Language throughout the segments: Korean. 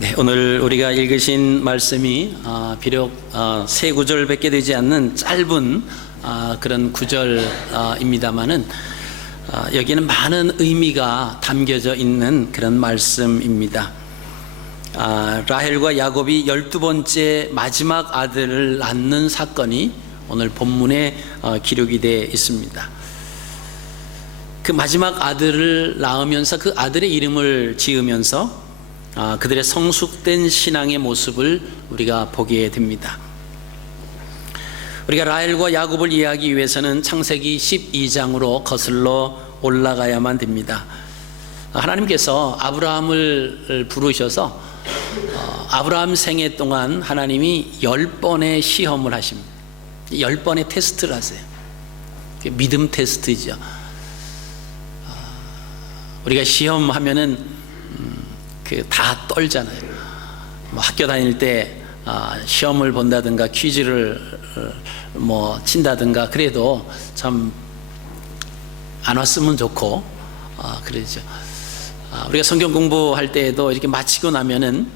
네, 오늘 우리가 읽으신 말씀이 비록 세 구절밖에 되지 않는 짧은 그런 구절입니다만은 여기는 많은 의미가 담겨져 있는 그런 말씀입니다. 라헬과 야곱이 12번째 마지막 아들을 낳는 사건이 오늘 본문에 기록이 되어 있습니다. 그 마지막 아들을 낳으면서 그 아들의 이름을 지으면서 그들의 성숙된 신앙의 모습을 우리가 보게 됩니다. 우리가 라헬과 야곱을 이해하기 위해서는 창세기 12장으로 거슬러 올라가야만 됩니다. 하나님께서 아브라함을 부르셔서 아브라함 생애 동안 하나님이 10번의 시험을 하십니다. 10번의 테스트를 하세요. 믿음 테스트이죠. 우리가 시험하면은 다 떨잖아요. 학교 다닐 때 시험을 본다든가 퀴즈를 친다든가 그래도 참 안 왔으면 좋고 그러죠. 우리가 성경 공부할 때에도 이렇게 마치고 나면은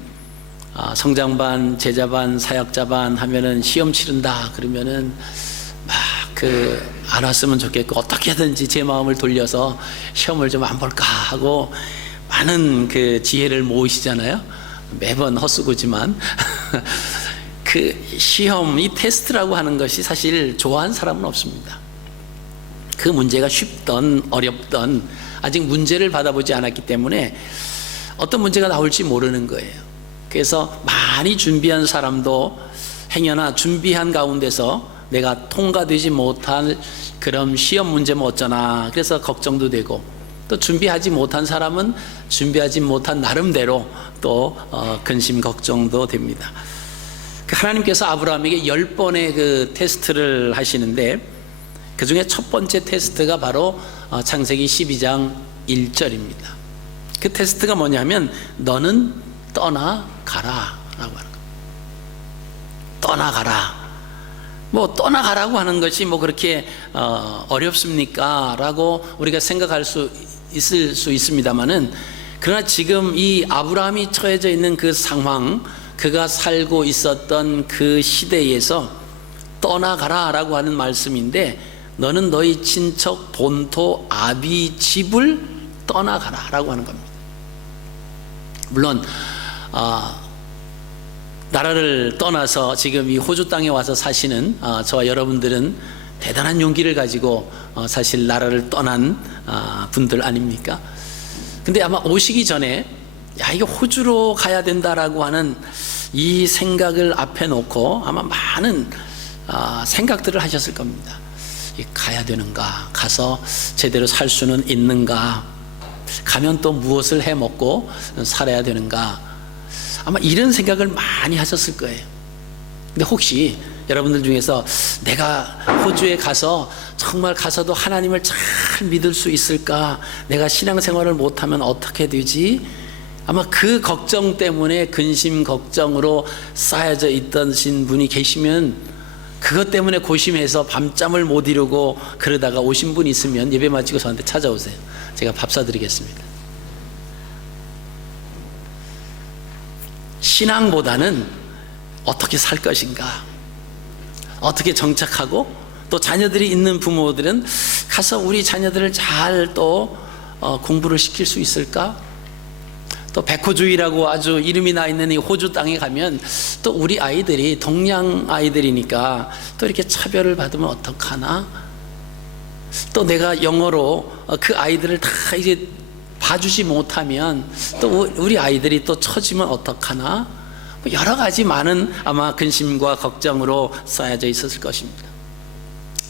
성장반, 제자반, 사역자반 하면은 시험 치른다 그러면은 안 왔으면 좋겠고 어떻게든지 제 마음을 돌려서 시험을 좀 안 볼까 하고 많은 그 지혜를 모으시잖아요. 매번 헛수고지만 그 시험, 이 테스트라고 하는 것이 사실 좋아하는 사람은 없습니다. 그 문제가 쉽던 어렵던 아직 문제를 받아보지 않았기 때문에 어떤 문제가 나올지 모르는 거예요. 그래서 많이 준비한 사람도 행여나 준비한 가운데서 내가 통과되지 못할 그런 시험 문제면 어쩌나 그래서 걱정도 되고, 또 준비하지 못한 사람은 준비하지 못한 나름대로 또 근심 걱정도 됩니다. 하나님께서 아브라함에게 10번의 그 테스트를 하시는데 그 중에 첫 번째 테스트가 바로 창세기 12장 1절입니다. 그 테스트가 뭐냐면 너는 떠나가라 라고 하는 겁니다. 떠나가라. 떠나가라고 하는 것이 그렇게 어렵습니까? 라고 우리가 생각할 수 있을 수 있습니다만은, 그러나 지금 이 아브라함이 처해져 있는 그 상황, 그가 살고 있었던 그 시대에서 떠나가라 라고 하는 말씀인데, 너는 너희 친척 본토 아비 집을 떠나가라 라고 하는 겁니다. 물론 나라를 떠나서 지금 이 호주 땅에 와서 사시는 저와 여러분들은 대단한 용기를 가지고 사실 나라를 떠난 분들 아닙니까? 근데 아마 오시기 전에 이거 호주로 가야 된다라고 하는 이 생각을 앞에 놓고 아마 많은 생각들을 하셨을 겁니다. 가야 되는가? 가서 제대로 살 수는 있는가? 가면 또 무엇을 해 먹고 살아야 되는가? 아마 이런 생각을 많이 하셨을 거예요. 근데 혹시 여러분들 중에서 내가 호주에 가서 정말 가서도 하나님을 잘 믿을 수 있을까? 내가 신앙생활을 못하면 어떻게 되지? 아마 그 걱정 때문에 근심 걱정으로 쌓여져 있던 분이 계시면, 그것 때문에 고심해서 밤잠을 못 이루고 그러다가 오신 분 있으면 예배 마치고 저한테 찾아오세요. 제가 밥 사드리겠습니다. 신앙보다는 어떻게 살 것인가, 어떻게 정착하고, 또 자녀들이 있는 부모들은 가서 우리 자녀들을 잘 또 공부를 시킬 수 있을까? 또 백호주의라고 아주 이름이 나 있는 이 호주 땅에 가면 또 우리 아이들이 동양 아이들이니까 또 이렇게 차별을 받으면 어떡하나? 또 내가 영어로 그 아이들을 다 이제 봐주지 못하면 또 우리 아이들이 또 처지면 어떡하나? 여러 가지 많은 아마 근심과 걱정으로 쌓여져 있었을 것입니다.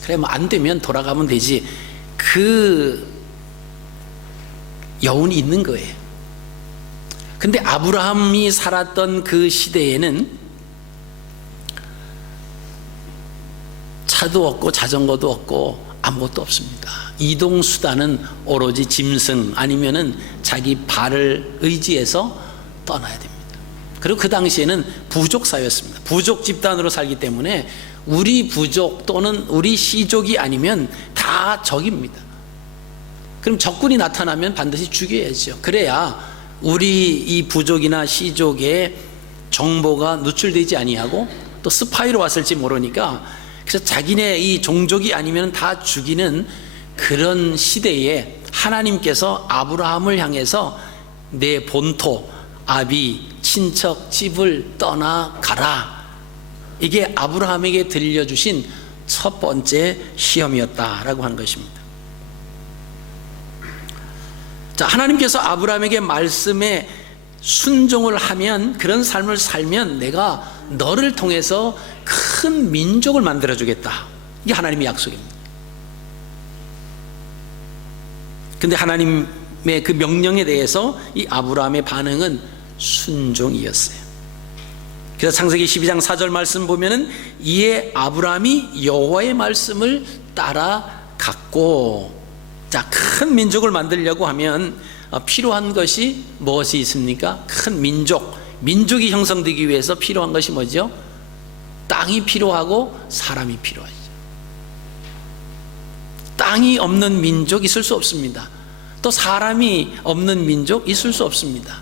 그래 안 되면 돌아가면 되지, 그 여운이 있는 거예요. 근데 아브라함이 살았던 그 시대에는 차도 없고 자전거도 없고 아무것도 없습니다. 이동수단은 오로지 짐승 아니면은 자기 발을 의지해서 떠나야 됩니다. 그리고 그 당시에는 부족 사회였습니다. 부족 집단으로 살기 때문에 우리 부족 또는 우리 시족이 아니면 다 적입니다. 그럼 적군이 나타나면 반드시 죽여야죠. 그래야 우리 이 부족이나 시족의 정보가 누출되지 아니하고 또 스파이로 왔을지 모르니까, 그래서 자기네 이 종족이 아니면 다 죽이는 그런 시대에 하나님께서 아브라함을 향해서 내 본토, 아비, 친척, 집을 떠나가라. 이게 아브라함에게 들려주신 첫 번째 시험이었다라고 하는 것입니다. 자, 하나님께서 아브라함에게 말씀에 순종을 하면, 그런 삶을 살면 내가 너를 통해서 큰 민족을 만들어주겠다. 이게 하나님의 약속입니다. 근데 하나님의 그 명령에 대해서 이 아브라함의 반응은 순종이었어요. 그래서 창세기 12장 4절 말씀 보면은 이에 아브라함이 여호와의 말씀을 따라갔고, 자, 큰 민족을 만들려고 하면 필요한 것이 무엇이 있습니까? 큰 민족이 형성되기 위해서 필요한 것이 뭐죠? 땅이 필요하고 사람이 필요하죠. 땅이 없는 민족 있을 수 없습니다. 또 사람이 없는 민족 있을 수 없습니다.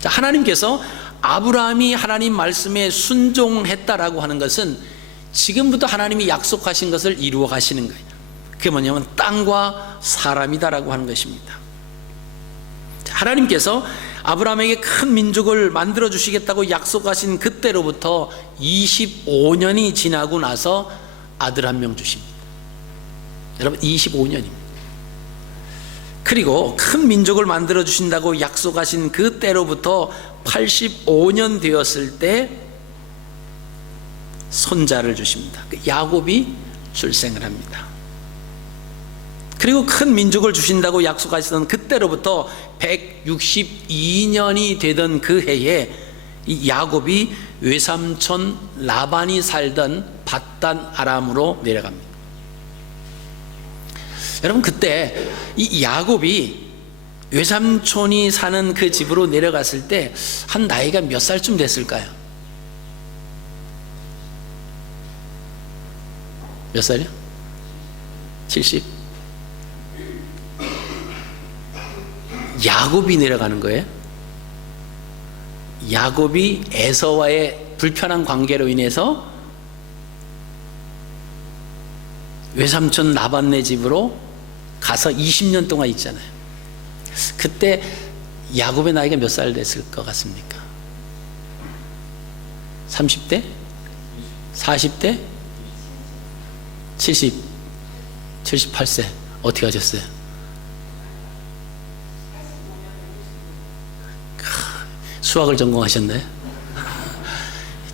자, 하나님께서 아브라함이 하나님 말씀에 순종했다라고 하는 것은 지금부터 하나님이 약속하신 것을 이루어 가시는 거예요. 그게 뭐냐면 땅과 사람이다라고 하는 것입니다. 자, 하나님께서 아브라함에게 큰 민족을 만들어 주시겠다고 약속하신 그때로부터 25년이 지나고 나서 아들 한 명 주십니다. 여러분, 25년입니다. 그리고 큰 민족을 만들어 주신다고 약속하신 그때로부터 85년 되었을 때 손자를 주십니다. 야곱이 출생을 합니다. 그리고 큰 민족을 주신다고 약속하시던 그때로부터 162년이 되던 그 해에 이 야곱이 외삼촌 라반이 살던 밧단 아람으로 내려갑니다. 여러분, 그때 이 야곱이 외삼촌이 사는 그 집으로 내려갔을 때 한 나이가 몇 살쯤 됐을까요? 몇 살이요? 70? 야곱이 내려가는 거예요. 야곱이 에서와의 불편한 관계로 인해서 외삼촌 라반네 집으로 가서 20년 동안 있잖아요. 그때 야곱의 나이가 몇 살 됐을 것 같습니까? 30대? 40대? 78세. 어떻게 하셨어요? 수학을 전공하셨나요?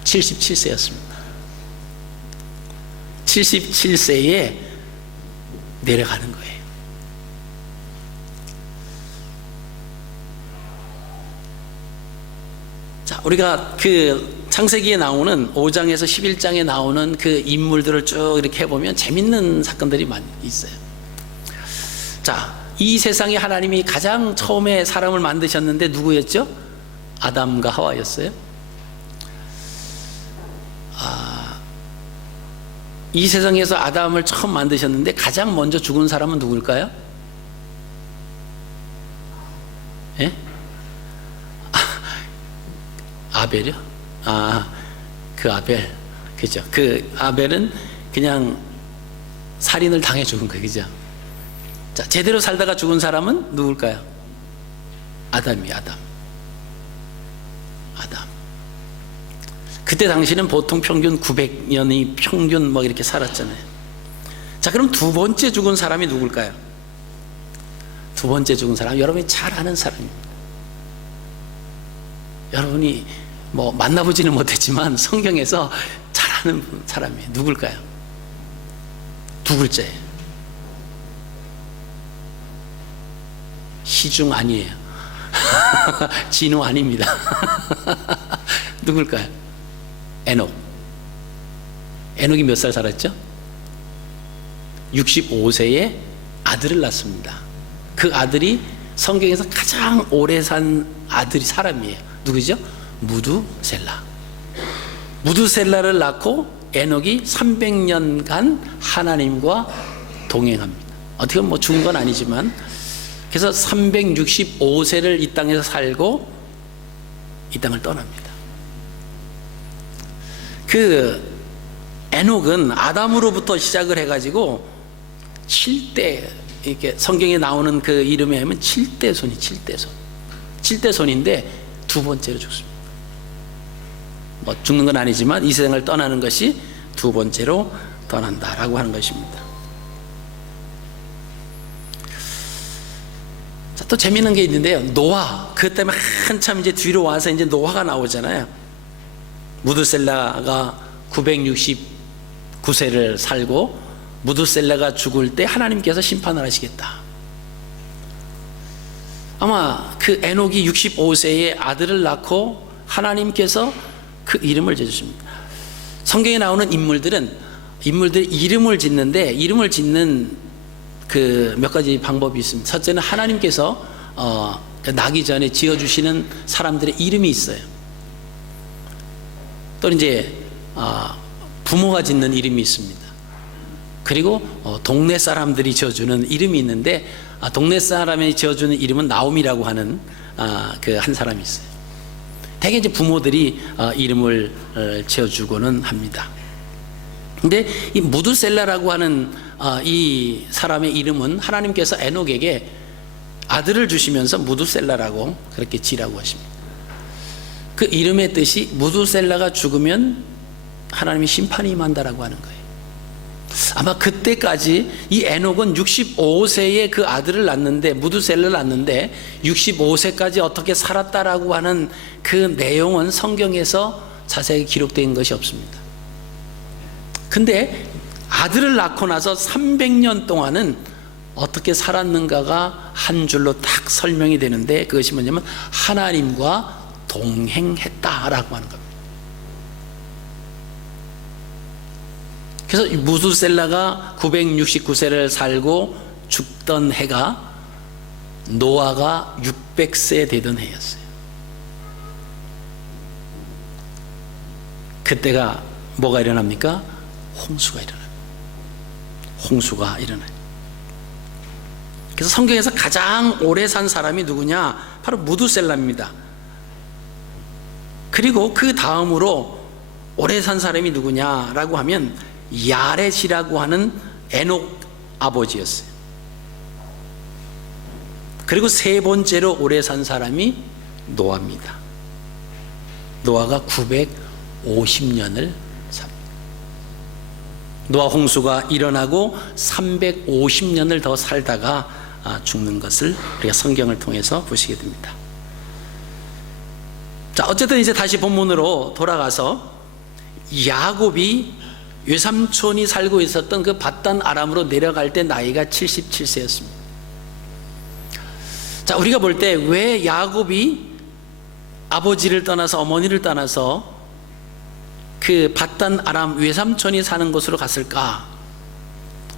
77세였습니다. 77세에 내려가는 거예요. 자, 우리가 그 창세기에 나오는 5장에서 11장에 나오는 그 인물들을 쭉 이렇게 해보면 재밌는 사건들이 많이 있어요. 자, 이 세상에 하나님이 가장 처음에 사람을 만드셨는데 누구였죠? 아담과 하와였어요. 이 세상에서 아담을 처음 만드셨는데 가장 먼저 죽은 사람은 누굴까요? 예? 아벨이요? 그 아벨. 그죠? 그 아벨은 그냥 살인을 당해 죽은 거예요. 그죠? 자, 제대로 살다가 죽은 사람은 누굴까요? 아담이 아담. 그때 당시는 보통 평균 900년이 평균 뭐 이렇게 살았잖아요. 자, 그럼 두 번째 죽은 사람이 누굴까요? 두 번째 죽은 사람, 여러분이 잘 아는 사람입니다. 여러분이 뭐 만나보지는 못했지만 성경에서 잘 아는 사람이에요. 누굴까요? 두 글자예요. 시중 아니에요. 진우 아닙니다. 누굴까요? 에녹이 몇 살 살았죠? 65세에 아들을 낳습니다. 그 아들이 성경에서 가장 오래 산 아들이 사람이에요. 누구죠? 무두셀라를 낳고 에녹이 300년간 하나님과 동행합니다. 어떻게 보면 뭐 죽은 건 아니지만 그래서 365세를 이 땅에서 살고 이 땅을 떠납니다. 그 에녹은 아담으로부터 시작을 해가지고 7대, 이렇게 성경에 나오는 그 이름에 하면 7대손이 7대손. 7대손인데 두 번째로 죽습니다. 뭐 죽는 건 아니지만 이 세상을 떠나는 것이 두 번째로 떠난다라고 하는 것입니다. 자, 또 재미있는 게 있는데요. 노아, 그 때문에 한참 이제 뒤로 와서 이제 노아가 나오잖아요. 무드셀라가 969세를 살고 무드셀라가 죽을 때 하나님께서 심판을 하시겠다. 아마 그 에녹이 65세에 아들을 낳고 하나님께서 그 이름을 지으십니다. 성경에 나오는 인물들이 이름을 짓는데, 이름을 짓는 그 몇 가지 방법이 있습니다. 첫째는 하나님께서 나기 전에 지어주시는 사람들의 이름이 있어요. 또 이제 부모가 짓는 이름이 있습니다. 그리고 동네 사람들이 지어주는 이름이 있는데, 동네 사람이 지어주는 이름은 나옴이라고 하는 그 한 사람이 있어요. 대개 이제 부모들이 이름을 지어주고는 합니다. 근데 이 무드셀라라고 하는 이 사람의 이름은 하나님께서 에녹에게 아들을 주시면서 무드셀라라고 그렇게 지라고 하십니다. 그 이름의 뜻이 무드셀라가 죽으면 하나님의 심판이 임한다라고 하는 거예요. 아마 그때까지 이 에녹은 65세에 그 아들을 낳는데, 무드셀라를 낳는데 65세까지 어떻게 살았다라고 하는 그 내용은 성경에서 자세히 기록된 것이 없습니다. 근데 아들을 낳고 나서 300년 동안은 어떻게 살았는가가 한 줄로 딱 설명이 되는데, 그것이 뭐냐면 하나님과 동행했다라고 하는 겁니다. 그래서 무드셀라가 969세를 살고 죽던 해가 노아가 600세 되던 해였어요. 그때가 뭐가 일어납니까? 홍수가 일어납니다. 홍수가 일어나요. 그래서 성경에서 가장 오래 산 사람이 누구냐? 바로 무드셀라입니다. 그리고 그 다음으로 오래 산 사람이 누구냐라고 하면 야렛이라고 하는 에녹 아버지였어요. 그리고 세 번째로 오래 산 사람이 노아입니다. 노아가 950년을 삽니다. 노아 홍수가 일어나고 350년을 더 살다가 죽는 것을 우리가 성경을 통해서 보시게 됩니다. 자, 어쨌든 이제 다시 본문으로 돌아가서 야곱이 외삼촌이 살고 있었던 그 밧단 아람으로 내려갈 때 나이가 77세였습니다. 자, 우리가 볼 때 왜 야곱이 아버지를 떠나서 어머니를 떠나서 그 밧단 아람 외삼촌이 사는 곳으로 갔을까?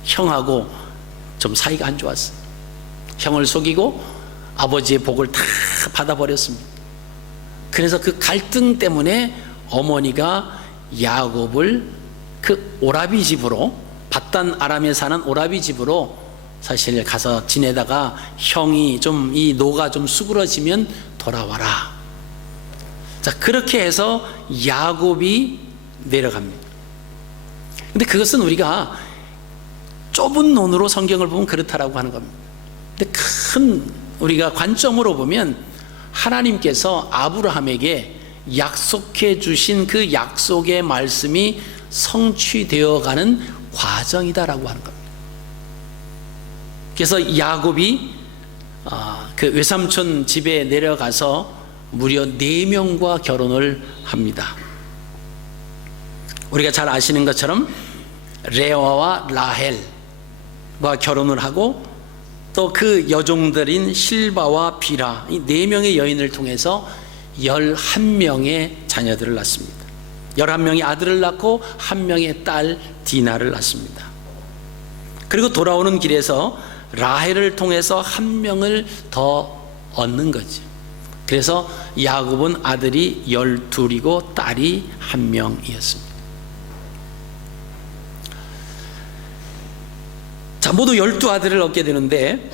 형하고 좀 사이가 안 좋았어요. 형을 속이고 아버지의 복을 다 받아버렸습니다. 그래서 그 갈등 때문에 어머니가 야곱을 그 오라비 집으로, 밧단 아람에 사는 오라비 집으로 사실 가서 지내다가 형이 좀, 이 노가 좀 수그러지면 돌아와라. 자, 그렇게 해서 야곱이 내려갑니다. 근데 그것은 우리가 좁은 눈으로 성경을 보면 그렇다라고 하는 겁니다. 근데 큰 우리가 관점으로 보면 하나님께서 아브라함에게 약속해 주신 그 약속의 말씀이 성취되어 가는 과정이다라고 하는 겁니다. 그래서 야곱이 그 외삼촌 집에 내려가서 무려 4명과 결혼을 합니다. 우리가 잘 아시는 것처럼 레아와 라헬과 결혼을 하고, 또 그 여종들인 실바와 비라, 이 4명의 여인을 통해서 11명의 자녀들을 낳습니다. 11명의 아들을 낳고 1명의 딸 디나를 낳습니다. 그리고 돌아오는 길에서 라헬을 통해서 1명을 더 얻는 거죠. 그래서 야곱은 아들이 12이고 딸이 1명이었습니다. 자, 모두 12아들을 얻게 되는데,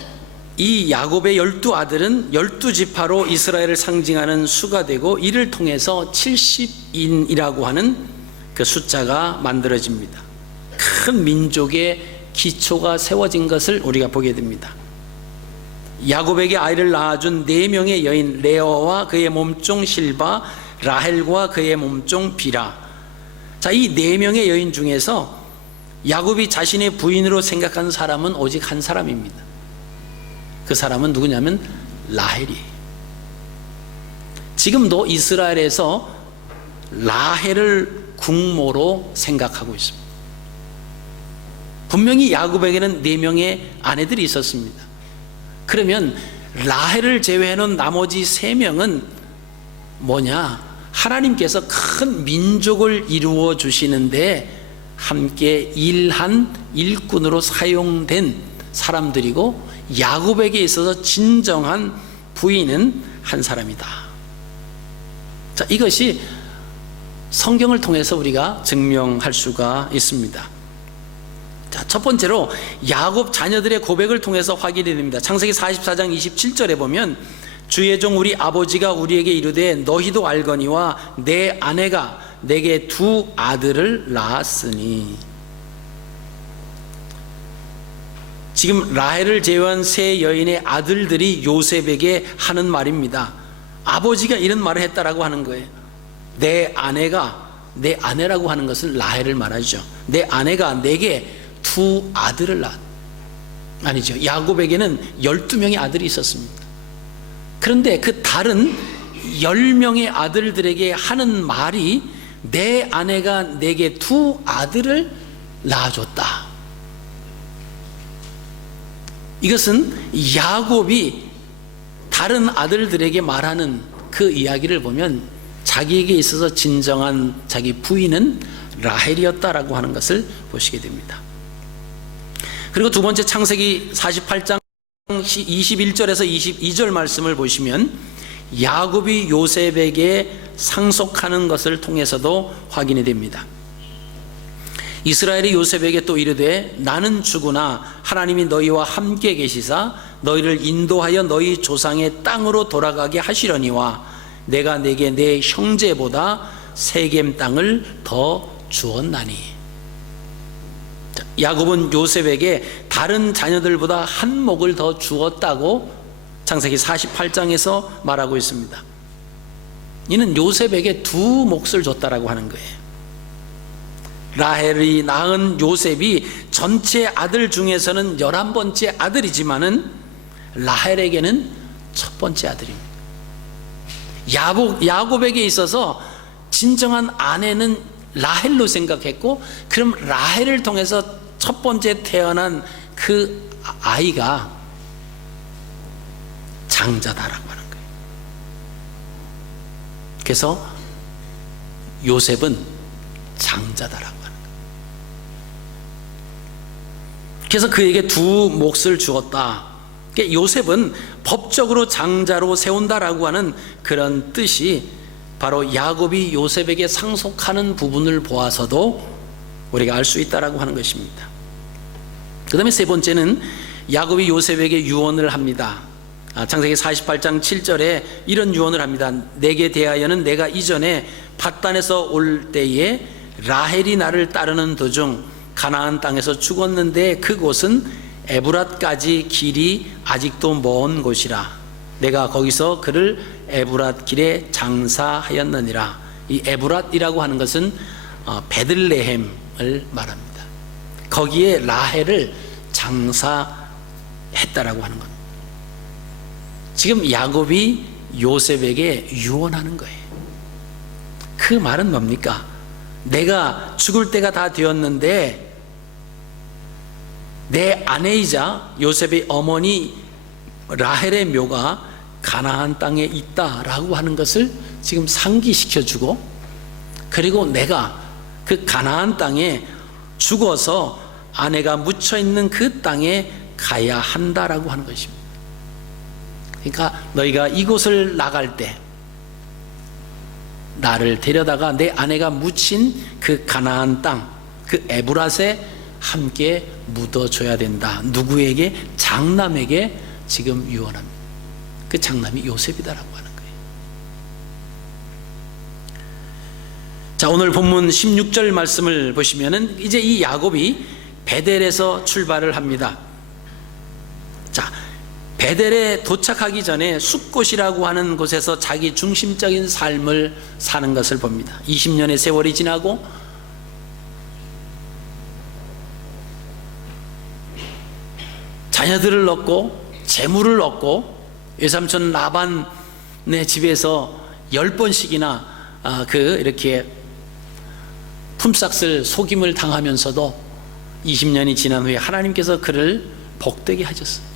이 야곱의 12아들은 12지파로 이스라엘을 상징하는 수가 되고, 이를 통해서 70인이라고 하는 그 숫자가 만들어집니다. 큰 민족의 기초가 세워진 것을 우리가 보게 됩니다. 야곱에게 아이를 낳아준 4명의 여인, 레아와 그의 몸종 실바, 라헬과 그의 몸종 비라. 자, 이 4명의 여인 중에서 야곱이 자신의 부인으로 생각하는 사람은 오직 한 사람입니다. 그 사람은 누구냐면 라헬이에요. 지금도 이스라엘에서 라헬을 국모로 생각하고 있습니다. 분명히 야곱에게는 4명의 아내들이 있었습니다. 그러면 라헬을 제외해놓은 나머지 3명은 뭐냐? 하나님께서 큰 민족을 이루어 주시는데 함께 일한 일꾼으로 사용된 사람들이고, 야곱에게 있어서 진정한 부인은 한 사람이다. 자, 이것이 성경을 통해서 우리가 증명할 수가 있습니다. 자, 첫 번째로 야곱 자녀들의 고백을 통해서 확인이 됩니다. 창세기 44장 27절에 보면, 주의 종 우리 아버지가 우리에게 이르되 너희도 알거니와 내 아내가 내게 2 아들을 낳았으니. 지금 라헬을 제외한 3 여인의 아들들이 요셉에게 하는 말입니다. 아버지가 이런 말을 했다라고 하는 거예요. 내 아내가, 내 아내라고 하는 것은 라헬을 말하죠. 내 아내가 내게 2 아들을 낳았다. 아니죠. 야곱에게는 12명의 아들이 있었습니다. 그런데 그 다른 10명의 아들들에게 하는 말이 내 아내가 내게 2 아들을 낳아줬다. 이것은 야곱이 다른 아들들에게 말하는 그 이야기를 보면 자기에게 있어서 진정한 자기 부인은 라헬이었다라고 하는 것을 보시게 됩니다. 그리고 두 번째, 창세기 48장 21절에서 22절 말씀을 보시면 야곱이 요셉에게 상속하는 것을 통해서도 확인이 됩니다. 이스라엘이 요셉에게 또 이르되 나는 죽으나 하나님이 너희와 함께 계시사 너희를 인도하여 너희 조상의 땅으로 돌아가게 하시려니와 내가 내게 내 형제보다 세겜 땅을 더 주었나니. 야곱은 요셉에게 다른 자녀들보다 한 몫을 더 주었다고 창세기 48장에서 말하고 있습니다. 이는 요셉에게 2 몫을 줬다라고 하는 거예요. 라헬이 낳은 요셉이 전체 아들 중에서는 11번째 아들이지만은 라헬에게는 첫 번째 아들입니다. 야곱에게 있어서 진정한 아내는 라헬로 생각했고, 그럼 라헬을 통해서 첫 번째 태어난 그 아이가 장자다라고 하는 거예요. 그래서 요셉은 장자다라고 하는 거예요. 그래서 그에게 2 몫을 주었다. 그러니까 요셉은 법적으로 장자로 세운다라고 하는 그런 뜻이 바로 야곱이 요셉에게 상속하는 부분을 보아서도 우리가 알 수 있다라고 하는 것입니다. 그 다음에 3번째는 야곱이 요셉에게 유언을 합니다. 창세기 48장 7절에 이런 유언을 합니다. 내게 대하여는 내가 이전에 팟단에서 올 때에 라헬이 나를 따르는 도중 가나안 땅에서 죽었는데 그곳은 에브랏까지 길이 아직도 먼 곳이라. 내가 거기서 그를 에브랏 길에 장사하였느니라. 이 에브랏이라고 하는 것은 베들레헴을 말합니다. 거기에 라헬을 장사했다라고 하는 겁니다. 지금 야곱이 요셉에게 유언하는 거예요. 그 말은 뭡니까? 내가 죽을 때가 다 되었는데 내 아내이자 요셉의 어머니 라헬의 묘가 가나안 땅에 있다라고 하는 것을 지금 상기시켜주고, 그리고 내가 그 가나안 땅에 죽어서 아내가 묻혀있는 그 땅에 가야 한다라고 하는 것입니다. 그러니까 너희가 이곳을 나갈 때 나를 데려다가 내 아내가 묻힌 그 가나안 땅, 그 에브랏에 함께 묻어줘야 된다. 누구에게? 장남에게 지금 유언합니다. 그 장남이 요셉이다라고 하는 거예요. 자, 오늘 본문 16절 말씀을 보시면은 이제 이 야곱이 베델에서 출발을 합니다. 자, 베델에 도착하기 전에 숫곳이라고 하는 곳에서 자기 중심적인 삶을 사는 것을 봅니다. 20년의 세월이 지나고 자녀들을 얻고 재물을 얻고 외삼촌 라반의 집에서 10번씩이나 이렇게 품삯을 속임을 당하면서도 20년이 지난 후에 하나님께서 그를 복되게 하셨어요.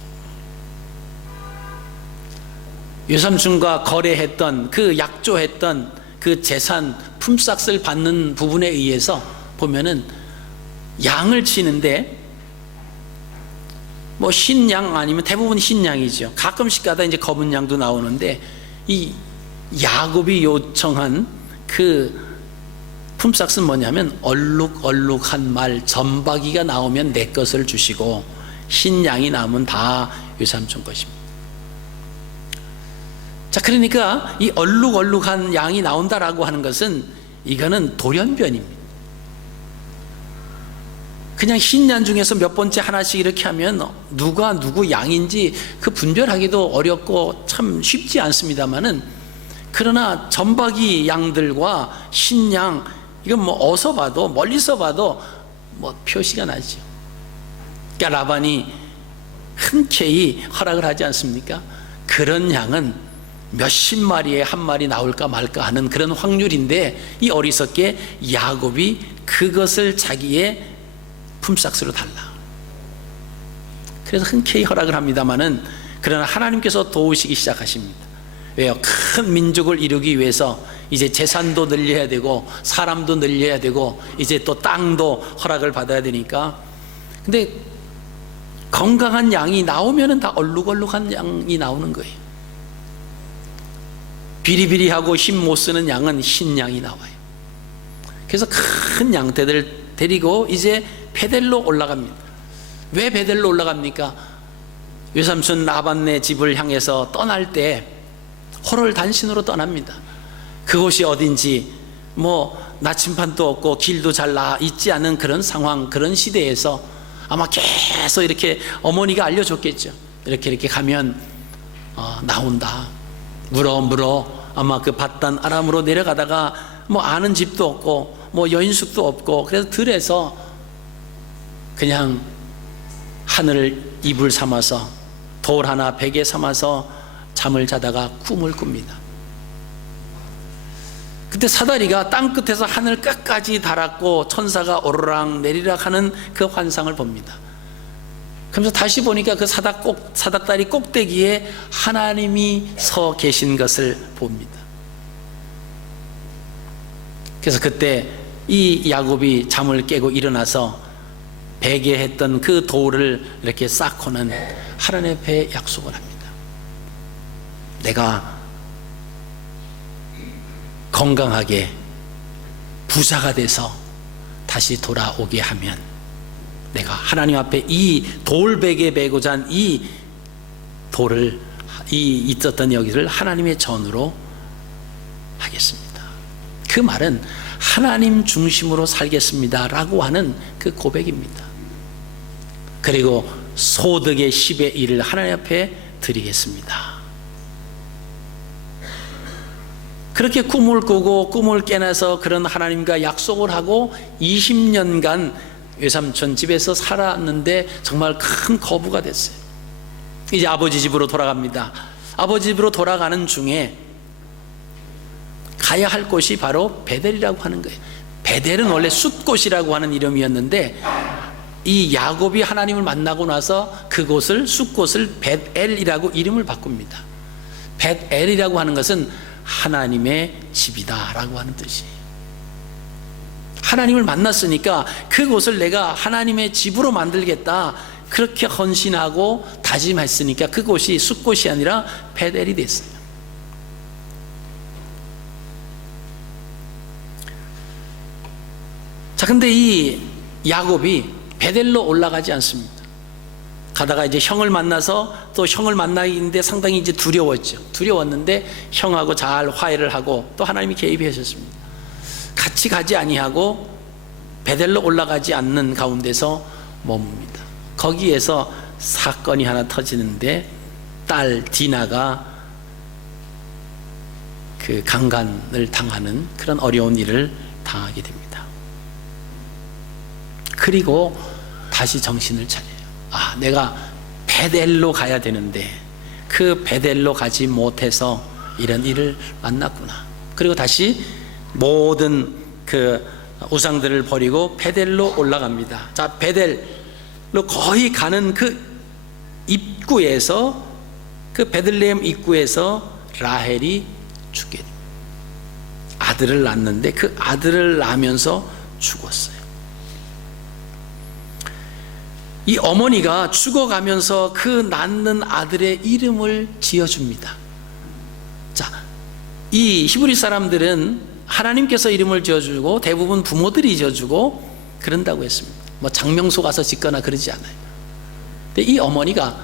외삼촌과 거래했던 그 약조했던 그 재산 품삯을 받는 부분에 의해서 보면은 양을 치는데 뭐 흰양 아니면 대부분 흰양이죠. 가끔씩 가다 이제 검은 양도 나오는데 이 야곱이 요청한 그 품삯은 뭐냐면 얼룩얼룩한 말 점박이가 나오면 내 것을 주시고 흰양이 나오면 다 외삼촌 것입니다. 자, 그러니까 이 얼룩얼룩한 양이 나온다라고 하는 것은 이거는 돌연변입니다. 그냥 흰 양 중에서 몇 번째 하나씩 이렇게 하면 누가 누구 양인지 그 분별하기도 어렵고 참 쉽지 않습니다만은, 그러나 점박이 양들과 흰 양, 이건 뭐 어서 봐도 멀리서 봐도 뭐 표시가 나죠. 그러니까 라반이 흔쾌히 허락을 하지 않습니까? 그런 양은 몇십 마리에 한 마리 나올까 말까 하는 그런 확률인데, 이 어리석게 야곱이 그것을 자기의 품삯으로 달라. 그래서 흔쾌히 허락을 합니다마는, 그러나 하나님께서 도우시기 시작하십니다. 왜요? 큰 민족을 이루기 위해서 이제 재산도 늘려야 되고 사람도 늘려야 되고 이제 또 땅도 허락을 받아야 되니까. 근데 건강한 양이 나오면은 다 얼룩얼룩한 양이 나오는 거예요. 비리비리하고 힘 못 쓰는 양은 흰 양이 나와요. 그래서 큰 양떼들 데리고 이제 베델로 올라갑니다. 왜 베델로 올라갑니까? 외삼촌 라반네 집을 향해서 떠날 때 호롤단신으로 떠납니다. 그곳이 어딘지 뭐 나침반도 없고 길도 잘 나 있지 않은 그런 상황, 그런 시대에서 아마 계속 이렇게 어머니가 알려줬겠죠. 이렇게 가면 나온다. 물어 아마 그 바단 아람으로 내려가다가 뭐 아는 집도 없고 뭐 여인숙도 없고, 그래서 들에서 그냥 하늘을 이불 삼아서 돌 하나 베개 삼아서 잠을 자다가 꿈을 꿉니다. 그때 사다리가 땅 끝에서 하늘 끝까지 달았고 천사가 오르락 내리락 하는 그 환상을 봅니다. 그러면서 다시 보니까 그 사닥다리 꼭대기에 하나님이 서 계신 것을 봅니다. 그래서 그때 이 야곱이 잠을 깨고 일어나서 베개했던 그 돌을 이렇게 쌓고는 하나님 앞에 약속을 합니다. 내가 건강하게 부자가 돼서 다시 돌아오게 하면 내가 하나님 앞에 이 돌베개 베고 잔 이 돌을, 이 있었던 여기를 하나님의 전으로 하겠습니다. 그 말은 하나님 중심으로 살겠습니다 라고 하는 그 고백입니다. 그리고 소득의 10의 1을 하나님 앞에 드리겠습니다. 그렇게 꿈을 꾸고 꿈을 깨나서 그런 하나님과 약속을 하고 20년간 외삼촌 집에서 살았는데 정말 큰 거부가 됐어요. 이제 아버지 집으로 돌아갑니다. 아버지 집으로 돌아가는 중에 가야 할 곳이 바로 베델이라고 하는 거예요. 베델은 원래 숫곳이라고 하는 이름이었는데, 이 야곱이 하나님을 만나고 나서 그곳을, 숫곳을 벳엘이라고 이름을 바꿉니다. 벳엘이라고 하는 것은 하나님의 집이다 라고 하는 뜻이에요. 하나님을 만났으니까 그곳을 내가 하나님의 집으로 만들겠다, 그렇게 헌신하고 다짐했으니까 그곳이 숫곳이 아니라 벳엘이 됐어요. 자, 근데 이 야곱이 베델로 올라가지 않습니다. 가다가 이제 형을 만나서 또 형을 만나기인데 상당히 이제 두려웠죠. 두려웠는데 형하고 잘 화해를 하고 또 하나님이 개입해 하셨습니다. 같이 가지 아니하고 베델로 올라가지 않는 가운데서 머뭅니다. 거기에서 사건이 하나 터지는데 딸 디나가 그 강간을 당하는 그런 어려운 일을 당하게 됩니다. 그리고 다시 정신을 차려요. 아, 내가 베델로 가야 되는데 그 베델로 가지 못해서 이런 일을 만났구나. 그리고 다시 모든 그 우상들을 버리고 베델로 올라갑니다. 자, 베델로 거의 가는 그 입구에서, 그 베들레헴 입구에서 라헬이 죽게 됩니다. 아들을 낳는데 그 아들을 낳으면서 죽었어요. 이 어머니가 죽어가면서 그 낳는 아들의 이름을 지어줍니다. 자, 이 히브리 사람들은 하나님께서 이름을 지어주고 대부분 부모들이 지어주고 그런다고 했습니다. 뭐 장명소 가서 짓거나 그러지 않아요. 근데 이 어머니가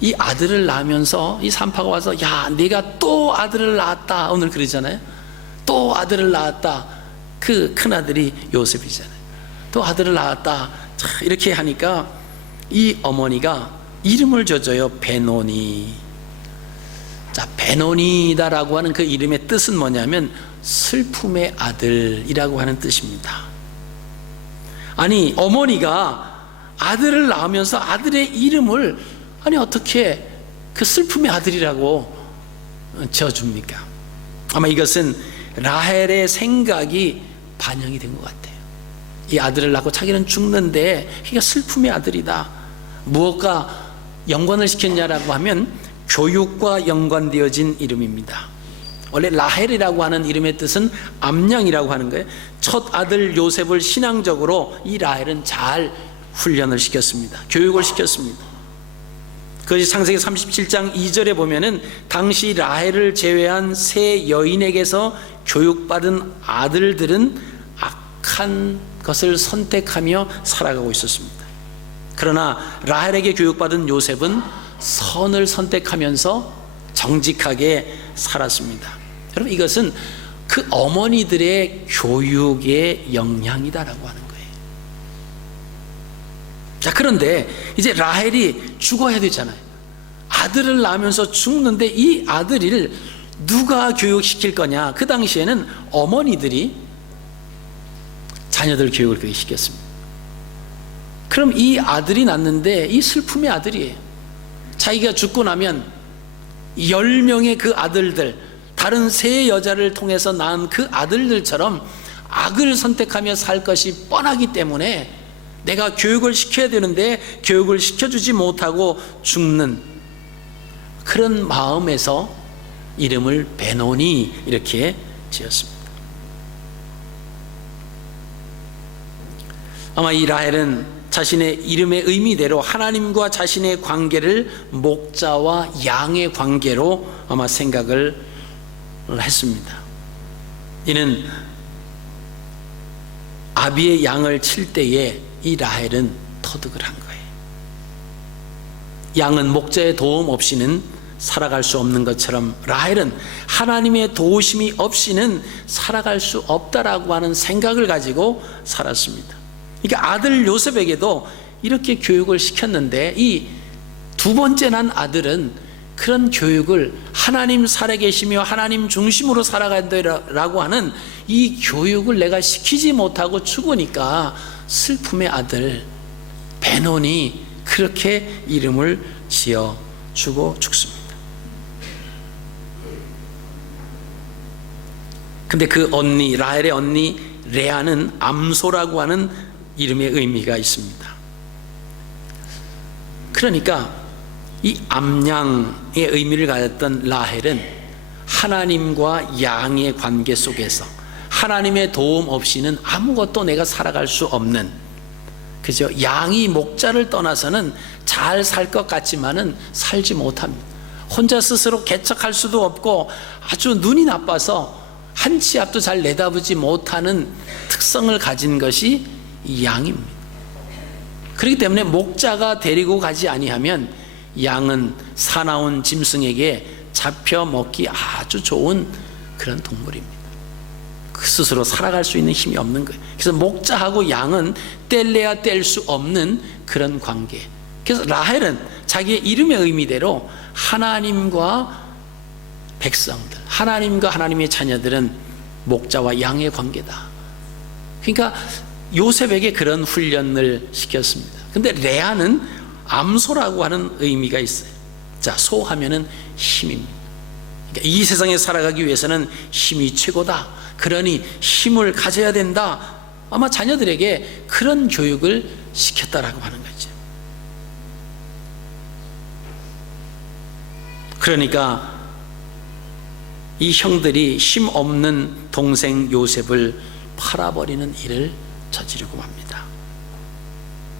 이 아들을 낳으면서 이 산파가 와서 야, 내가 또 아들을 낳았다 오늘 그러잖아요. 또 아들을 낳았다. 그 큰아들이 요셉이잖아요. 또 아들을 낳았다. 자, 이렇게 하니까 이 어머니가 이름을 줘줘요. 베노니. 자, 베노니다라고 하는 그 이름의 뜻은 뭐냐면 슬픔의 아들이라고 하는 뜻입니다. 아니, 어머니가 아들을 낳으면서 아들의 이름을 아니 어떻게 그 슬픔의 아들이라고 지어줍니까? 아마 이것은 라헬의 생각이 반영이 된 것 같아요. 이 아들을 낳고 자기는 죽는데 그러니까 슬픔의 아들이다. 무엇과 연관을 시켰냐라고 하면 교육과 연관되어진 이름입니다. 원래 라헬이라고 하는 이름의 뜻은 암양이라고 하는 거예요. 첫 아들 요셉을 신앙적으로 이 라헬은 잘 훈련을 시켰습니다. 교육을 시켰습니다. 그것이 창세기 37장 2절에 보면은 당시 라헬을 제외한 세 여인에게서 교육받은 아들들은 악한 것을 선택하며 살아가고 있었습니다. 그러나 라헬에게 교육받은 요셉은 선을 선택하면서 정직하게 살았습니다. 여러분, 이것은 그 어머니들의 교육의 영향이다라고 하는 거예요. 자, 그런데 이제 라헬이 죽어야 되잖아요. 아들을 낳으면서 죽는데 이 아들을 누가 교육시킬 거냐? 그 당시에는 어머니들이 자녀들 교육을 그렇게 시켰습니다. 그럼 이 아들이 낳는데 이 슬픔의 아들이에요. 자기가 죽고 나면 10명의 그 아들들, 다른 세 여자를 통해서 낳은 그 아들들처럼 악을 선택하며 살 것이 뻔하기 때문에 내가 교육을 시켜야 되는데 교육을 시켜주지 못하고 죽는 그런 마음에서 이름을 베노니 이렇게 지었습니다. 아마 이 라헬은 자신의 이름의 의미대로 하나님과 자신의 관계를 목자와 양의 관계로 아마 생각을 했습니다. 이는 아비의 양을 칠 때에 이 라헬은 터득을 한 거예요. 양은 목자의 도움 없이는 살아갈 수 없는 것처럼 라헬은 하나님의 도우심이 없이는 살아갈 수 없다라고 하는 생각을 가지고 살았습니다. 그러니까 아들 요셉에게도 이렇게 교육을 시켰는데 이 두 번째 난 아들은 그런 교육을 하나님 살아계시며 하나님 중심으로 살아간다라고 하는 이 교육을 내가 시키지 못하고 죽으니까 슬픔의 아들 베논이 그렇게 이름을 지어주고 죽습니다. 근데 그 언니, 라헬의 언니 레아는 암소라고 하는 이름의 의미가 있습니다. 그러니까 이 암양의 의미를 가졌던 라헬은 하나님과 양의 관계 속에서 하나님의 도움 없이는 아무것도 내가 살아갈 수 없는, 그죠? 양이 목자를 떠나서는 잘 살 것 같지만은 살지 못합니다. 혼자 스스로 개척할 수도 없고 아주 눈이 나빠서 한 치 앞도 잘 내다보지 못하는 특성을 가진 것이 이 양입니다. 그렇기 때문에 목자가 데리고 가지 아니하면 양은 사나운 짐승에게 잡혀 먹기 아주 좋은 그런 동물입니다. 그 스스로 살아갈 수 있는 힘이 없는 거예요. 그래서 목자하고 양은 뗄래야 뗄 수 없는 그런 관계. 그래서 라헬은 자기의 이름의 의미대로 하나님과 백성들, 하나님과 하나님의 자녀들은 목자와 양의 관계다. 그러니까 요셉에게 그런 훈련을 시켰습니다. 근데 레아는 암소라고 하는 의미가 있어요. 자, 소하면은 힘입니다. 그러니까 이 세상에 살아가기 위해서는 힘이 최고다. 그러니 힘을 가져야 된다. 아마 자녀들에게 그런 교육을 시켰다라고 하는 거죠. 그러니까 이 형들이 힘 없는 동생 요셉을 팔아버리는 일을 저지르고 맙니다.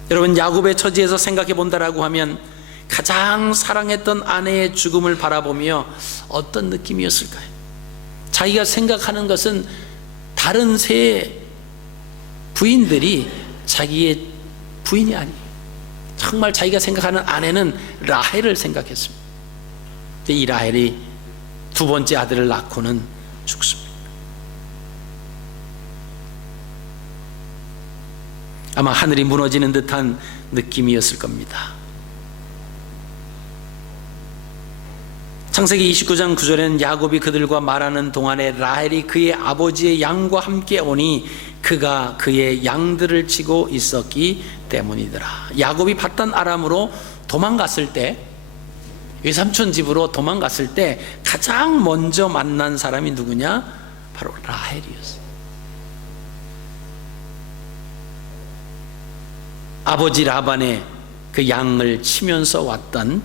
여러분, 야곱의 처지에서 생각해 본다라고 하면 가장 사랑했던 아내의 죽음을 바라보며 어떤 느낌이었을까요? 자기가 생각하는 것은 다른 세 부인들이 자기의 부인이 아니에요. 정말 자기가 생각하는 아내는 라헬을 생각했습니다. 이 라헬이 두 번째 아들을 낳고는 죽습니다. 아마 하늘이 무너지는 듯한 느낌이었을 겁니다. 창세기 29장 9절에는 야곱이 그들과 말하는 동안에 라헬이 그의 아버지의 양과 함께 오니 그가 그의 양들을 치고 있었기 때문이더라. 야곱이 밧단 아람으로 도망갔을 때, 외삼촌 집으로 도망갔을 때 가장 먼저 만난 사람이 누구냐? 바로 라헬이었어요. 아버지 라반의 그 양을 치면서 왔던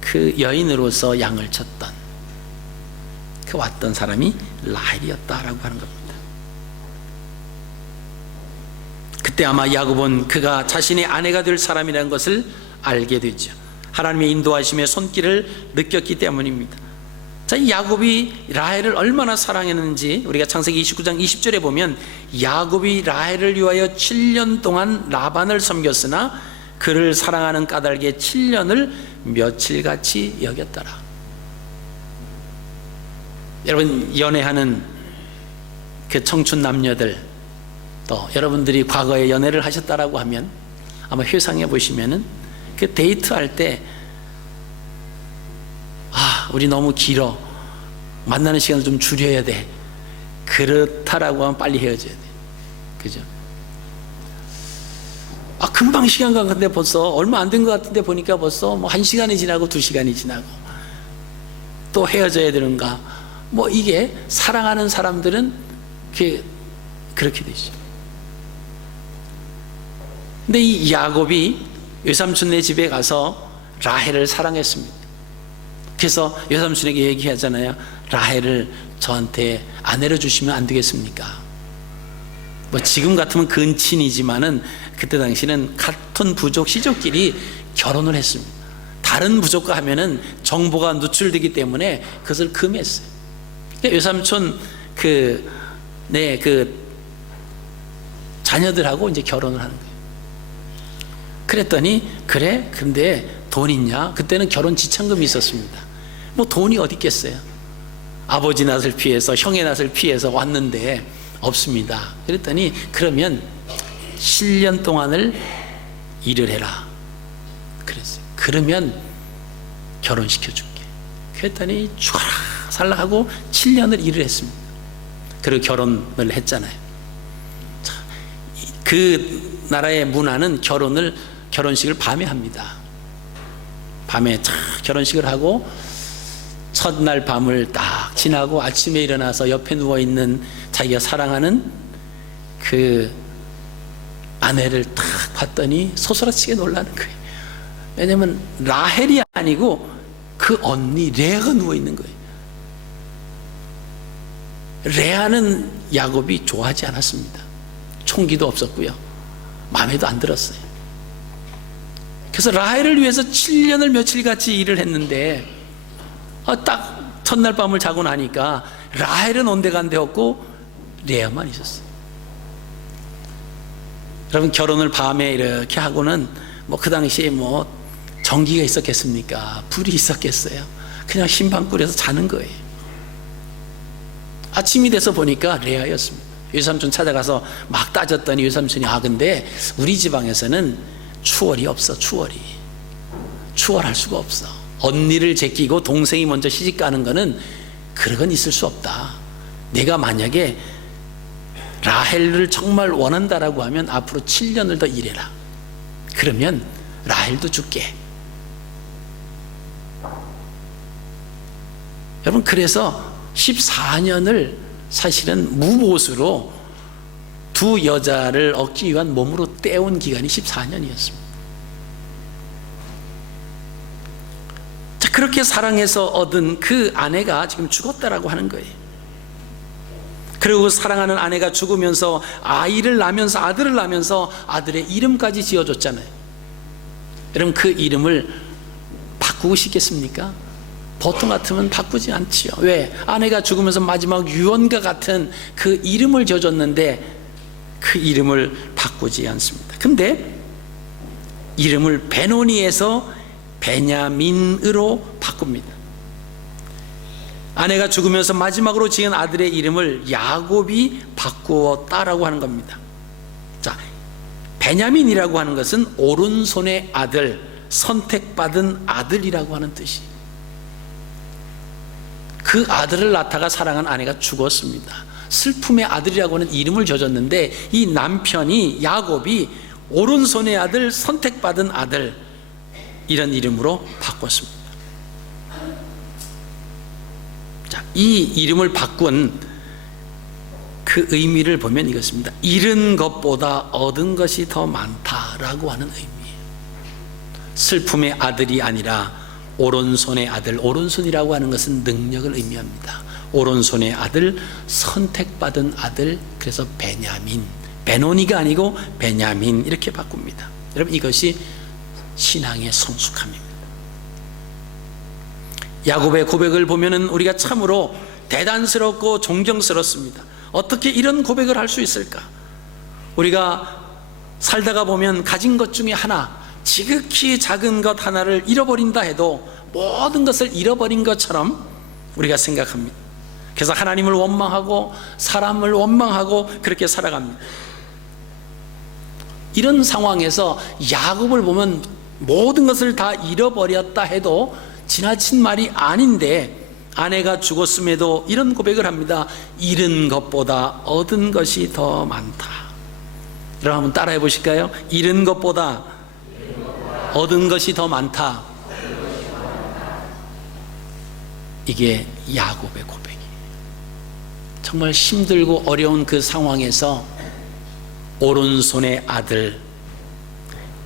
그 여인으로서 양을 쳤던 그 왔던 사람이 라헬이었다라고 하는 겁니다. 그때 아마 야곱은 그가 자신의 아내가 될 사람이라는 것을 알게 되죠. 하나님의 인도하심의 손길을 느꼈기 때문입니다. 자, 이 야곱이 라헬을 얼마나 사랑했는지 우리가 창세기 29장 20절에 보면 야곱이 라헬을 위하여 7년 동안 라반을 섬겼으나 그를 사랑하는 까닭에 7년을 며칠같이 여겼더라. 여러분, 연애하는 그 청춘 남녀들, 또 여러분들이 과거에 연애를 하셨다라고 하면 아마 회상해 보시면은 그 데이트할 때 우리 너무 길어, 만나는 시간을 좀 줄여야 돼, 그렇다라고 하면 빨리 헤어져야 돼. 그죠? 금방 시간 간 건데 벌써 얼마 안 된 것 같은데 보니까 벌써 뭐 1시간이 지나고 2시간이 지나고 또 헤어져야 되는가. 뭐 이게 사랑하는 사람들은 그렇게 되죠. 근데 이 야곱이 외삼촌네 집에 가서 라헬을 사랑했습니다. 그래서 외삼촌에게 얘기하잖아요. 라헬을 저한테 아내로 주시면 안 되겠습니까? 뭐 지금 같으면 근친이지만은 그때 당시는 같은 부족 시족끼리 결혼을 했습니다. 다른 부족과 하면은 정보가 누출되기 때문에 그것을 금했어요. 외삼촌 그 자녀들하고 이제 결혼을 하는 거예요. 그랬더니 그래, 근데 돈 있냐? 그때는 결혼 지참금이 있었습니다. 뭐 돈이 어디 있겠어요? 아버지 낯을 피해서, 형의 낯을 피해서 왔는데 없습니다. 그랬더니 그러면 7년 동안을 일을 해라 그랬어요. 그러면 결혼시켜줄게. 그랬더니 죽어라 살라 하고 7년을 일을 했습니다. 그리고 결혼을 했잖아요. 그 나라의 문화는 결혼식을 밤에 합니다. 밤에 결혼식을 하고 첫날 밤을 딱 지나고 아침에 일어나서 옆에 누워있는 자기가 사랑하는 그 아내를 딱 봤더니 소스라치게 놀라는 거예요. 왜냐하면 라헬이 아니고 그 언니 레아가 누워있는 거예요. 레아는 야곱이 좋아하지 않았습니다. 총기도 없었고요, 마음에도 안 들었어요. 그래서 라헬을 위해서 7년을 며칠같이 일을 했는데 딱 첫날 밤을 자고 나니까 라헬은 온데간데 없고 레아만 있었어요. 여러분, 결혼을 밤에 이렇게 하고는 뭐 그 당시에 뭐 전기가 있었겠습니까? 불이 있었겠어요? 그냥 흰방 꿀에서 자는 거예요. 아침이 돼서 보니까 레아였습니다. 유삼촌 찾아가서 막 따졌더니 유삼촌이 근데 우리 지방에서는 추월이 없어. 추월할 수가 없어. 언니를 제끼고 동생이 먼저 시집 가는 거는 그런 건 있을 수 없다. 내가 만약에 라헬을 정말 원한다라고 하면 앞으로 7년을 더 일해라. 그러면 라헬도 줄게. 여러분, 그래서 14년을 사실은 무보수로 두 여자를 얻기 위한 몸으로 때운 기간이 14년이었습니다. 자, 그렇게 사랑해서 얻은 그 아내가 지금 죽었다라고 하는 거예요. 그리고 사랑하는 아내가 죽으면서 아들을 낳으면서 아들의 이름까지 지어줬잖아요. 여러분, 그 이름을 바꾸고 싶겠습니까? 보통 같으면 바꾸지 않지요. 왜? 아내가 죽으면서 마지막 유언과 같은 그 이름을 지어줬는데 그 이름을 바꾸지 않습니다. 근데 이름을 베노니에서 베냐민으로 바꿉니다. 아내가 죽으면서 마지막으로 지은 아들의 이름을 야곱이 바꾸었다라고 하는 겁니다. 자, 베냐민이라고 하는 것은 오른손의 아들, 선택받은 아들이라고 하는 뜻이에요. 그 아들을 낳다가 사랑한 아내가 죽었습니다. 슬픔의 아들이라고 하는 이름을 져줬는데 이 남편이 야곱이 오른손의 아들, 선택받은 아들, 이런 이름으로 바꿨습니다. 자, 이 이름을 바꾼 그 의미를 보면 이것입니다. 잃은 것보다 얻은 것이 더 많다라고 하는 의미예요. 슬픔의 아들이 아니라 오른손의 아들, 오른손이라고 하는 것은 능력을 의미합니다. 오른손의 아들, 선택받은 아들, 그래서 베냐민, 베노니가 아니고 베냐민 이렇게 바꿉니다. 여러분, 이것이 신앙의 성숙함입니다. 야곱의 고백을 보면은 우리가 참으로 대단스럽고 존경스럽습니다. 어떻게 이런 고백을 할 수 있을까? 우리가 살다가 보면 가진 것 중에 하나, 지극히 작은 것 하나를 잃어버린다 해도 모든 것을 잃어버린 것처럼 우리가 생각합니다. 그래서 하나님을 원망하고 사람을 원망하고 그렇게 살아갑니다. 이런 상황에서 야곱을 보면 모든 것을 다 잃어버렸다 해도 지나친 말이 아닌데 아내가 죽었음에도 이런 고백을 합니다. 잃은 것보다 얻은 것이 더 많다. 여러분, 한번 따라해 보실까요? 잃은 것보다 얻은 것이 더 많다. 이게 야곱의 고백이에요. 정말 힘들고 어려운 그 상황에서 오른손의 아들,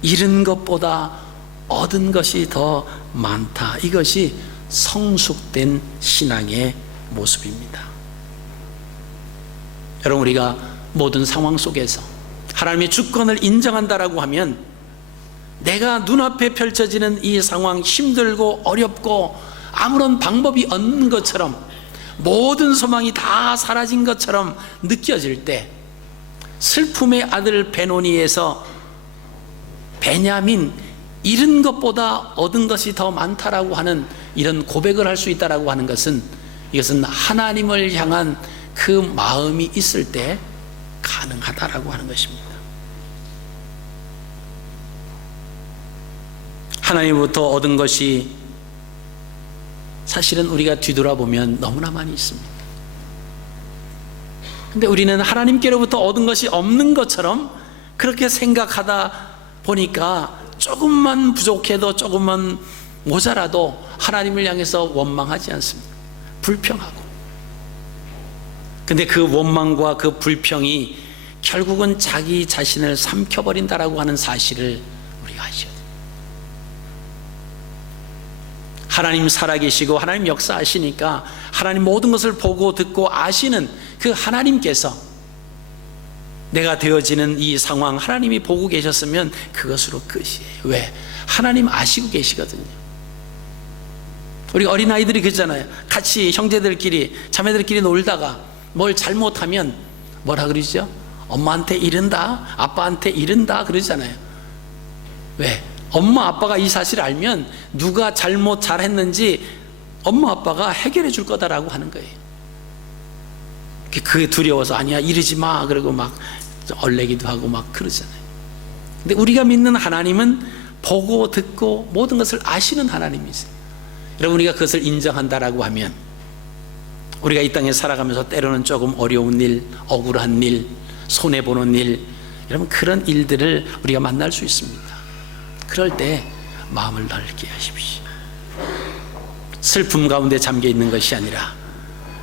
잃은 것보다 얻은 것이 더 많다. 이것이 성숙된 신앙의 모습입니다. 여러분, 우리가 모든 상황 속에서 하나님의 주권을 인정한다라고 하면 내가 눈앞에 펼쳐지는 이 상황, 힘들고 어렵고 아무런 방법이 없는 것처럼, 모든 소망이 다 사라진 것처럼 느껴질 때 슬픔의 아들 베노니에서 베냐민, 잃은 것보다 얻은 것이 더 많다라고 하는 이런 고백을 할 수 있다라고 하는 것은, 이것은 하나님을 향한 그 마음이 있을 때 가능하다라고 하는 것입니다. 하나님부터 얻은 것이 사실은 우리가 뒤돌아보면 너무나 많이 있습니다. 근데 우리는 하나님께로부터 얻은 것이 없는 것처럼 그렇게 생각하다 보니까 조금만 부족해도, 조금만 모자라도 하나님을 향해서 원망하지 않습니다. 불평하고. 근데 그 원망과 그 불평이 결국은 자기 자신을 삼켜버린다라고 하는 사실을 우리가 아셔야 돼요. 하나님 살아계시고 하나님 역사하시니까 하나님 모든 것을 보고 듣고 아시는 그 하나님께서 내가 되어지는 이 상황 하나님이 보고 계셨으면 그것으로 끝이에요. 왜? 하나님 아시고 계시거든요. 우리 어린아이들이 그러잖아요. 같이 형제들끼리 자매들끼리 놀다가 뭘 잘못하면 뭐라 그러죠? 엄마한테 이른다, 아빠한테 이른다 그러잖아요. 왜? 엄마 아빠가 이 사실을 알면 누가 잘못 잘했는지 엄마 아빠가 해결해 줄 거다라고 하는 거예요. 그게 두려워서 아니야 이러지 마 그러고 막 얼레기도 하고 막 그러잖아요. 근데 우리가 믿는 하나님은 보고 듣고 모든 것을 아시는 하나님이세요. 여러분, 우리가 그것을 인정한다라고 하면 우리가 이 땅에 살아가면서 때로는 조금 어려운 일, 억울한 일, 손해보는 일, 여러분 그런 일들을 우리가 만날 수 있습니다. 그럴 때 마음을 넓게 하십시오. 슬픔 가운데 잠겨 있는 것이 아니라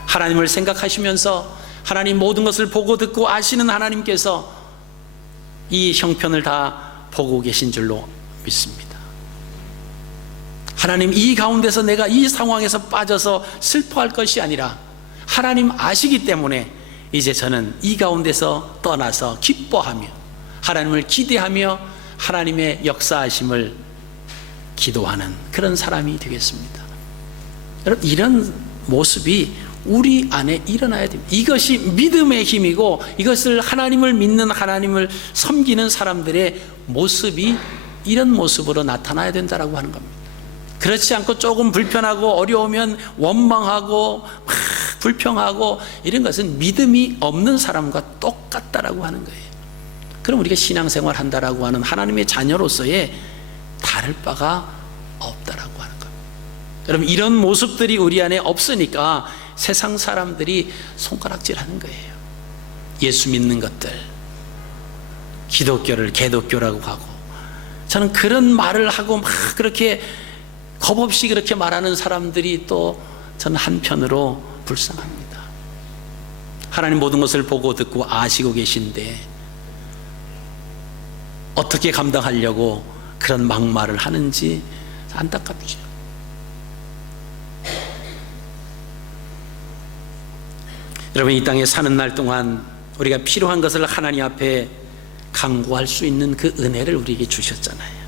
하나님을 생각하시면서 하나님 모든 것을 보고 듣고 아시는 하나님께서 이 형편을 다 보고 계신 줄로 믿습니다. 하나님, 이 가운데서 내가 이 상황에서 빠져서 슬퍼할 것이 아니라 하나님 아시기 때문에 이제 저는 이 가운데서 떠나서 기뻐하며 하나님을 기대하며 하나님의 역사하심을 기도하는 그런 사람이 되겠습니다. 여러분, 이런 모습이 우리 안에 일어나야 됩니다. 이것이 믿음의 힘이고 이것을 하나님을 믿는, 하나님을 섬기는 사람들의 모습이 이런 모습으로 나타나야 된다라고 하는 겁니다. 그렇지 않고 조금 불편하고 어려우면 원망하고 막 불평하고 이런 것은 믿음이 없는 사람과 똑같다라고 하는 거예요. 그럼 우리가 신앙생활 한다라고 하는 하나님의 자녀로서의 다를 바가 없다라고 하는 겁니다. 여러분, 이런 모습들이 우리 안에 없으니까 세상 사람들이 손가락질하는 거예요. 예수 믿는 것들, 기독교를 개독교라고 하고, 저는 그런 말을 하고 막 그렇게 겁없이 그렇게 말하는 사람들이 또 저는 한편으로 불쌍합니다. 하나님 모든 것을 보고 듣고 아시고 계신데 어떻게 감당하려고 그런 막말을 하는지 안타깝죠. 여러분, 이 땅에 사는 날 동안 우리가 필요한 것을 하나님 앞에 간구할 수 있는 그 은혜를 우리에게 주셨잖아요.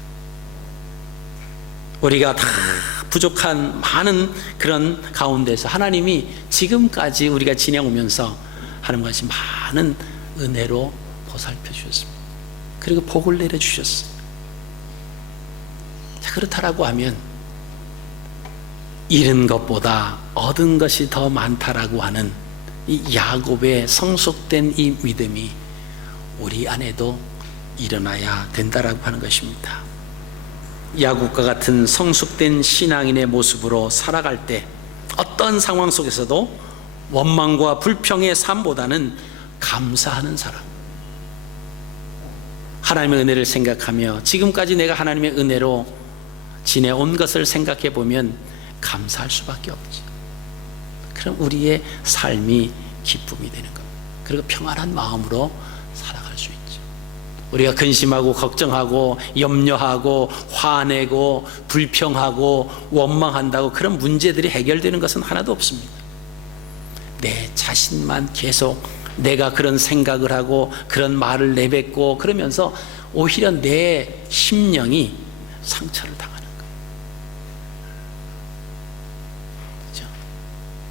우리가 다 부족한 많은 그런 가운데서 하나님이 지금까지 우리가 지내오면서 하나님 같이 많은 은혜로 보살펴 주셨습니다. 그리고 복을 내려주셨어요. 자, 그렇다라고 하면 잃은 것보다 얻은 것이 더 많다라고 하는 이 야곱의 성숙된 이 믿음이 우리 안에도 일어나야 된다라고 하는 것입니다. 야곱과 같은 성숙된 신앙인의 모습으로 살아갈 때 어떤 상황 속에서도 원망과 불평의 삶보다는 감사하는 사람, 하나님의 은혜를 생각하며 지금까지 내가 하나님의 은혜로 지내온 것을 생각해 보면 감사할 수밖에 없죠. 그럼 우리의 삶이 기쁨이 되는 겁니다. 그리고 평안한 마음으로 살아갈 수 있죠. 우리가 근심하고 걱정하고 염려하고 화내고 불평하고 원망한다고 그런 문제들이 해결되는 것은 하나도 없습니다. 내 자신만 계속 내가 그런 생각을 하고 그런 말을 내뱉고 그러면서 오히려 내 심령이 상처를 당하는 거예요. 그렇죠?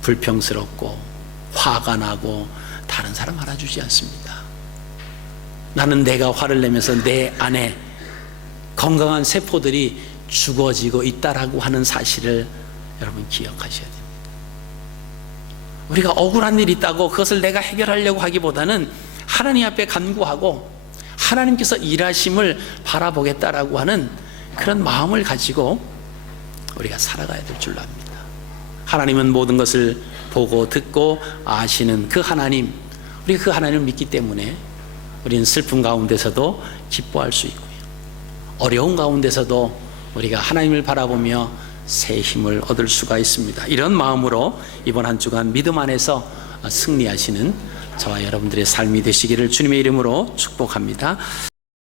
불평스럽고 화가 나고 다른 사람 알아주지 않습니다. 나는 내가 화를 내면서 내 안에 건강한 세포들이 죽어지고 있다라고 하는 사실을 여러분 기억하셔야 됩니다. 우리가 억울한 일이 있다고 그것을 내가 해결하려고 하기보다는 하나님 앞에 간구하고 하나님께서 일하심을 바라보겠다라고 하는 그런 마음을 가지고 우리가 살아가야 될 줄로 압니다. 하나님은 모든 것을 보고 듣고 아시는 그 하나님, 우리가 그 하나님을 믿기 때문에 우리는 슬픔 가운데서도 기뻐할 수 있고요, 어려운 가운데서도 우리가 하나님을 바라보며 새 힘을 얻을 수가 있습니다. 이런 마음으로 이번 한 주간 믿음 안에서 승리하시는 저와 여러분들의 삶이 되시기를 주님의 이름으로 축복합니다.